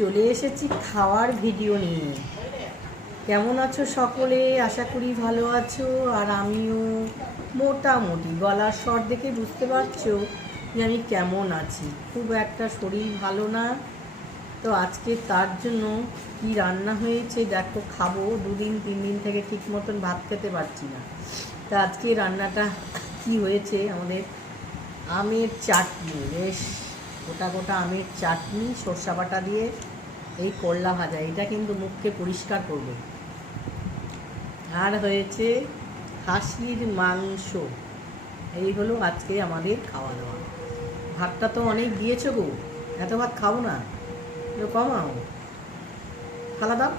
চলে এসেছি খাওয়ার ভিডিও নিয়ে। কেমন আছো সকলে? আশা করি ভালো আছো। আর আমিও মোটামুটি। গলার স্বর দেখে বুঝতে পারছ যে আমি কেমন আছি। খুব একটা শরীর ভালো না। তো আজকে তার জন্য কি রান্না হয়েছে দেখো, খাব। দুদিন, তিন দিন থেকে ঠিক মতন ভাত খেতে পারছি না। তা আজকে রান্নাটা কি হয়েছে? আমাদের আমের চাটনি। বেশ গোটা গোটা আমের চাটনি সর্ষা বাটা দিয়ে এই করলা ভাজা এটা কিন্তু মুখকে পরিষ্কার করবে। আর হয়েছে হাসির মাংস। এই হলো আজকে আমাদের খাওয়া দাওয়া। ভাতটা তো অনেক দিয়েছ গো। এত ভাত খাব না। কমাও। থালা দাও।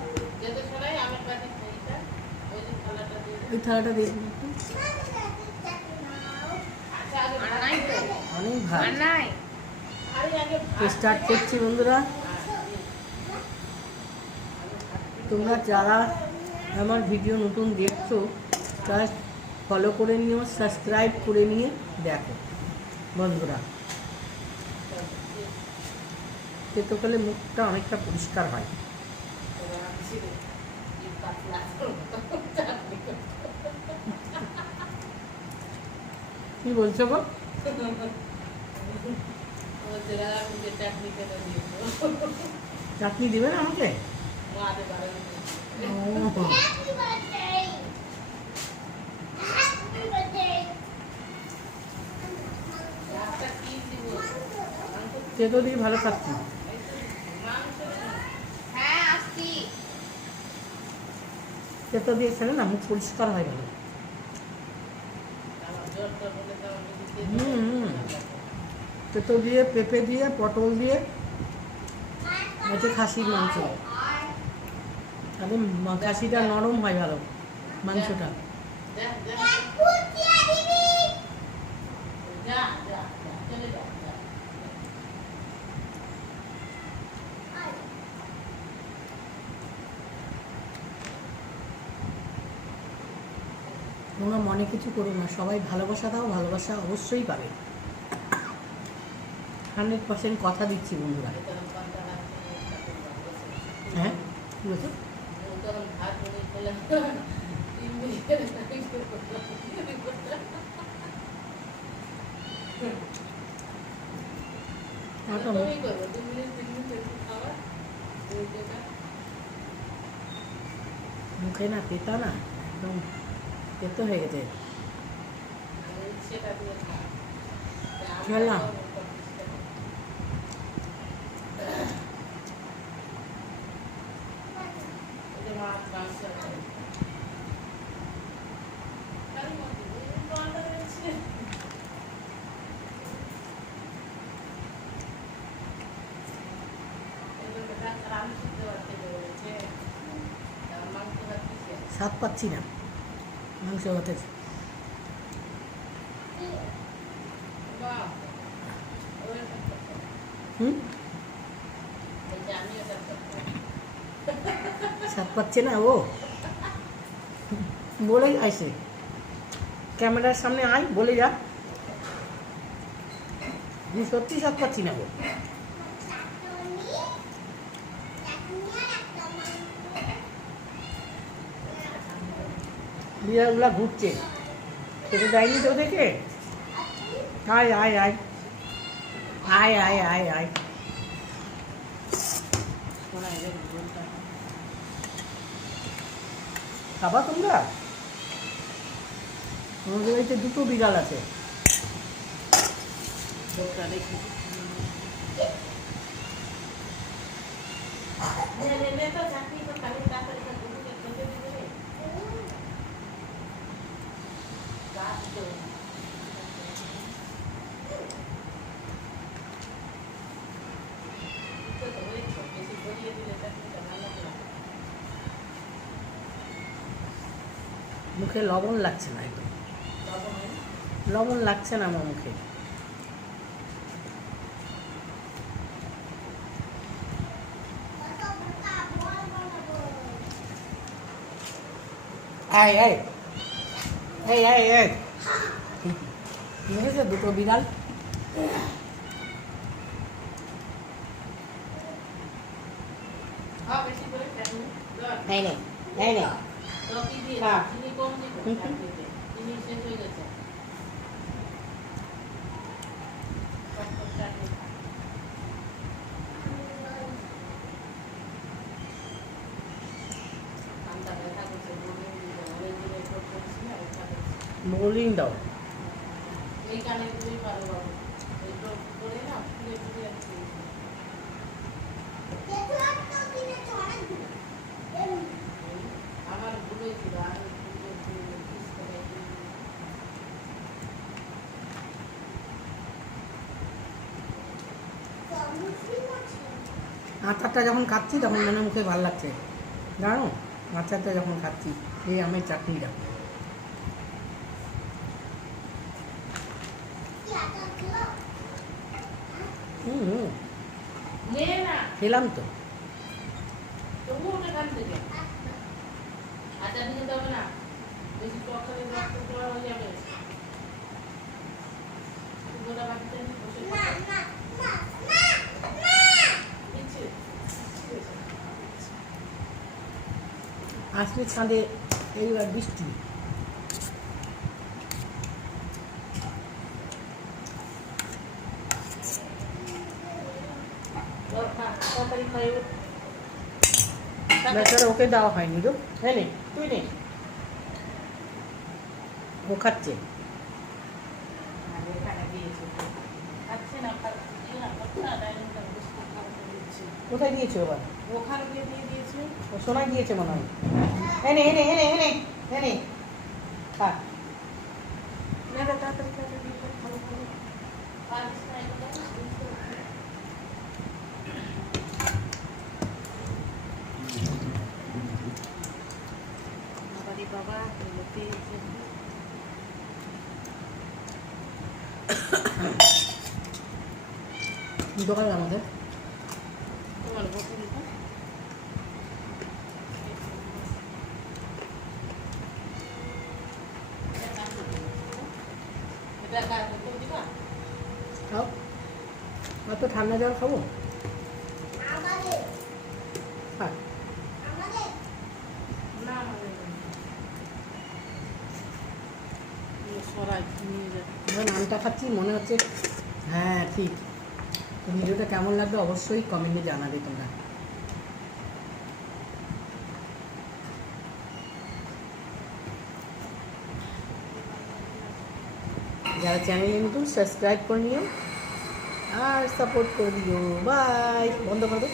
ওই থালাটা দিয়ে অনেক ভাত। স্টার্ট করছি বন্ধুরা। তোমরা যারা আমার ভিডিও নতুন দেখছ, তারা ফলো করে নিও সাবস্ক্রাইব করে নিয়ে দেখো, বন্ধুরা। তেতো করলে মুখটা অনেকটা পরিষ্কার হয়। কি বলছো গো? চাটনি দেবে না আমাকে? ও, তেতো দিয়ে ভালো খাচ্ছি তেতো দিয়ে খেলে না মুখ পরিষ্কার হয় ভালো হুম হুম। তেতো দিয়ে, পেঁপে দিয়ে, পটল দিয়ে হচ্ছে খাসির মাংস। তাহলে খাসিটা নরম হয় ভালো, মাংসটা। তোমরা মনে কিছু করো না, সবাই ভালোবাসা দাও, ভালোবাসা অবশ্যই পাবে। হান্ড্রেড পার্সেন্ট কথা দিচ্ছি বন্ধুরা। হ্যাঁ? মুখে না তেতা না, একদম তেতো হয়ে গেছে। খেলাম। স্বাদ পাচ্ছি না মাংস ভাতের। হুম? স্বাদ পাচ্ছে না ও? বলেই আসে ক্যামেরার সামনে আয় বলে যা আমি সত্যি স্বাদ পাচ্ছি না গো বিড়ালগুলা ঘুরছে। সেটা দেয়নি তো দেখে আয় আয় আয়। আয় আয় আয় আয়। খাবা তোমরা? আমাদের বাড়িতে দুটো বিড়াল আছে। মুখে লবণ লাগছে না একদম। লবণ লাগছে না আমার মুখে। আয় আয় এই এই এই। মেরেছে দুটো বিড়াল। খাও বেশি করে চাটনি জল এই নে এই নে। রকি দিয়ে খা। চিনি কম দিবো হুম হুম। চাটনিতে চিনি শেষ হয়ে গেছে টক টক চাটনি খা। কানটা ব্যথা করছে, বমি হয়ে গেছে। অনেকদিন এরপর করছি না, ব্যথা করছে। বোলিং দাও এই কানে দিলেই পারো আচারটা যখন খাচ্ছি তখন মনে মুখে ভালো লাগছে। জানো আচারটা যখন খাচ্ছি এই আমের চাটনিটা। হুম খেলাম তো। বেশি টক খেলে রক্ত জোড়া হয়ে যাবে গোটা বাটিতে বসে দিচ্ছি আসলে ছাদে এইবার বৃষ্টি। বেচারা ওকে দেওয়া হয়নি গো। হ্যাঁ নে, তুই নে। ও খাচ্ছে। কোথায় দিয়েছ আবার? ওখানে দিয়ে দিয়ে দিয়েছে। ও সোনা দিয়েছে মনে হয়। এনে এনে এনে এনে এনে। খা না তাড়াতাড়ি বাবা দোকান আমাদের। তোমার বকুলটা এটা কার বোতল দিবা খাও। আর তো ঠান্ডা জল খাব? খা না আমাদের সরাই নিয়ে যাবে যখন আমটা খাচ্ছি, মনে হচ্ছে হ্যাঁ ঠিক। তো ভিডিওটা কেমন লাগবে অবশ্যই কমেন্টে জানাবে তোমরা। যারা চ্যানেলে নতুন সাবস্ক্রাইব করে নিও। আর সাপোর্ট করে দিও। বাই বন্ধ করে